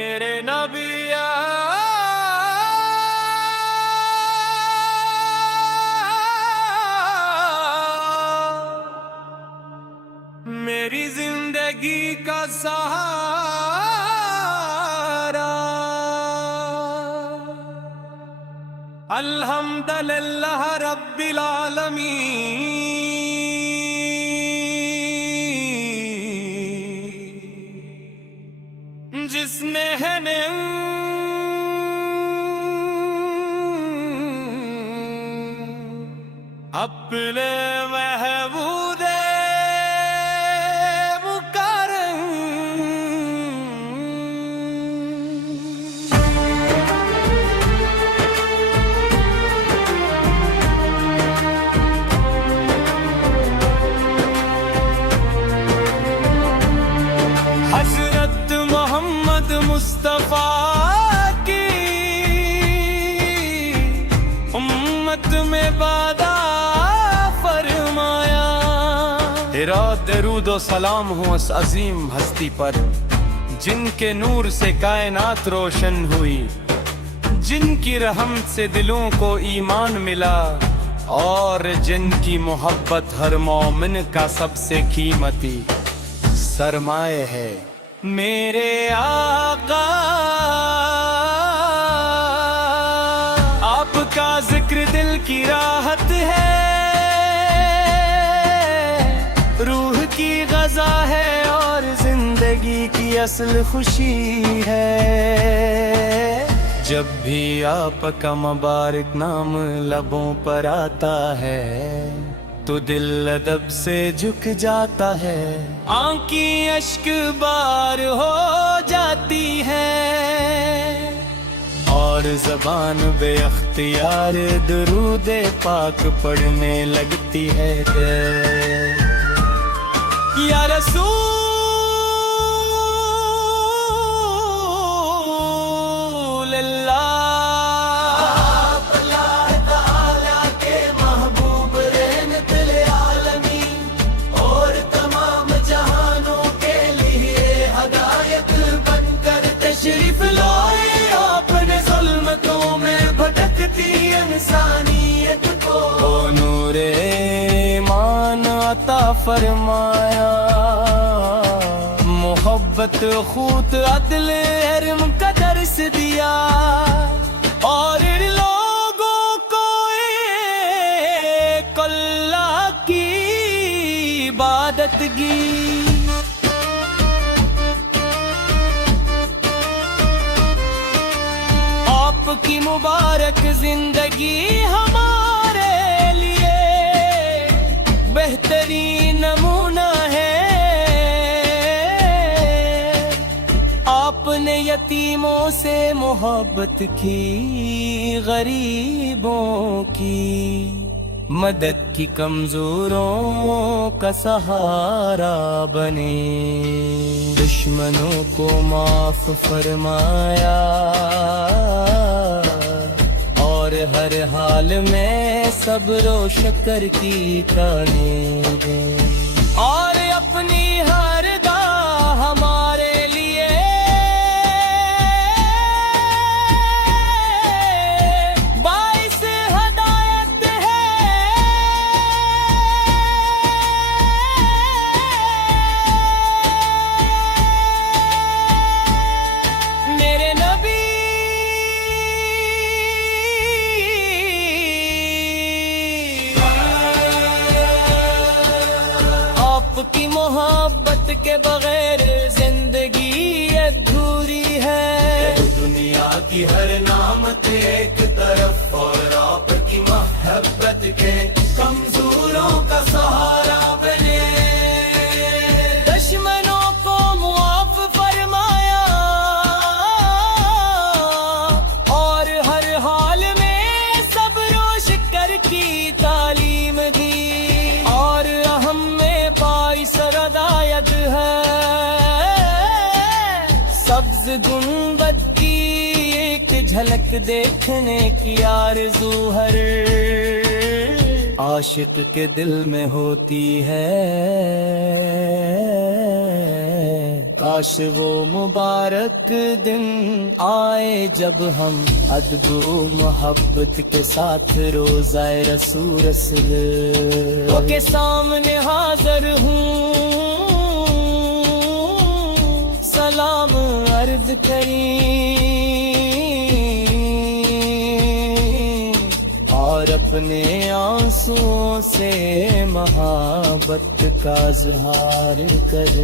میرے نبی میری زندگی کا سہارا، الحمدللہ رب العالمین، جس نے ہے اپنے محبوب حضرت محمد مصطفیٰ کی امت میں وعدہ فرمایا۔ درود و سلام ہو اس عظیم ہستی پر، جن کے نور سے کائنات روشن ہوئی، جن کی رحمت سے دلوں کو ایمان ملا، اور جن کی محبت ہر مومن کا سب سے قیمتی سرمایہ ہے۔ میرے آقا آپ کا ذکر دل کی راحت ہے، روح کی غذا ہے اور زندگی کی اصل خوشی ہے۔ جب بھی آپ کا مبارک نام لبوں پر آتا ہے تو دل ادب سے جھک جاتا ہے، آنکھیں اشک بار ہو جاتی ہے، اور زبان بے اختیار درود پاک پڑھنے لگتی ہے۔ یا رسول اللہ، تشریف لائے اپنے ظلمتوں میں بھٹکتی انسانیت کو، نور ایمان عطا فرمایا، محبت خود عدل حرم کا درس دیا، اور ان لوگوں کو ایک اللہ کی عبادت کی۔ کی مبارک زندگی ہمارے لیے بہترین نمونہ ہے، آپ نے یتیموں سے محبت کی، غریبوں کی مدد کی، کمزوروں کا سہارا بنے، دشمنوں کو معاف فرمایا، اور ہر حال میں صبر و شکر کی کھانے دیں، اور اپنی ہر گاہ ہمارے لیے باعث ہدایت ہے۔ میرے نبی کی محبت کے بغیر زندگی ادھوری ہے، دنیا کی ہر نعمت ایک طرف، اور آپ کی محبت کے کمزوروں کا سہارا بنے، دشمنوں کو معاف فرمایا، اور ہر حال میں صبر و شکر کی تعلیم دی، اور ہم سر ہدایت ہے، سبز گنبد کی ایک جھلک دیکھنے کی آرزو ہر عاشق کے دل میں ہوتی ہے۔ کاش وہ مبارک دن آئے جب ہم ادب و محبت کے ساتھ روزہ رسول کے سامنے حاضر ہوں، سلام عرض کریں اور اپنے آنسوؤں سے محبت کا اظہار کر۔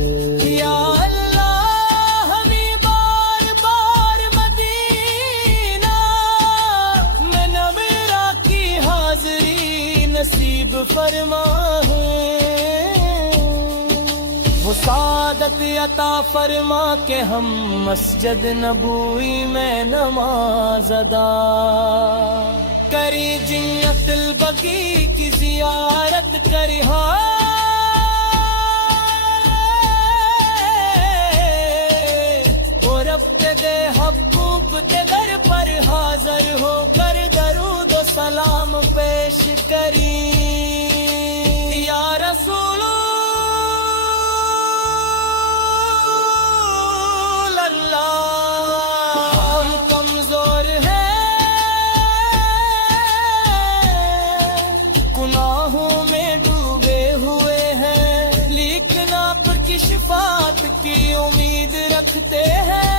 یا اللہ ہمیں بار بار مدینہ میں نمرہ کی حاضری نصیب فرما ہے، وہ سعادت عطا فرما کہ ہم مسجد نبوی میں نماز ادا کری، جنت البقیع کی زیارت کری، اور اپنے حبوب کے در پر حاضر ہو کر درود و سلام پیش کری۔ یا رسول شفاعت کی امید رکھتے ہیں،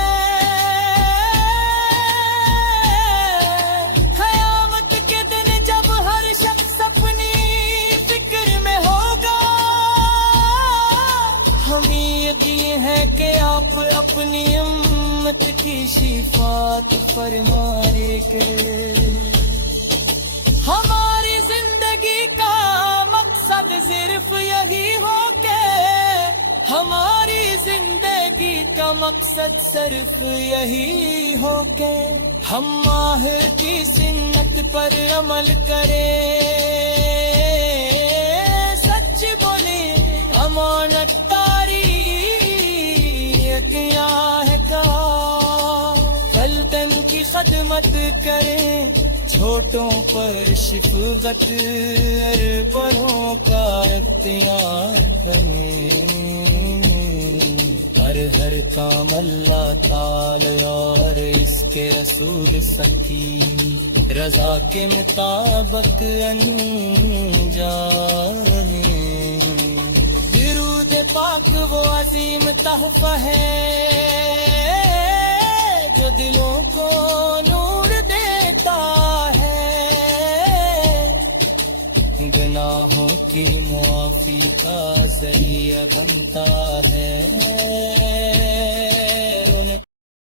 قیامت کے دن جب ہر شخص اپنی فکر میں ہوگا، ہمیں یقین ہے کہ آپ اپنی امت کی شفاعت فرمائے گے۔ ہماری زندگی کا مقصد صرف یہی ہو کہ ہماری زندگی کا مقصد صرف یہی ہو کہ ہم ماہر کی سنت پر عمل کریں، سچ بولے امانت داری کیا ہے کا فلتن کی خدمت کریں، چھوٹوں پر شفقت بڑوں کا اختیار کریں، ہر کام اللہ تعالی اور اس کے رسول سکی رضا کے مطابق انجام۔ درود پاک وہ عظیم تحفہ ہے جو دلوں کو نور دیتا ہے، گناہوں کی معافی کا ذریعہ بنتا ہے۔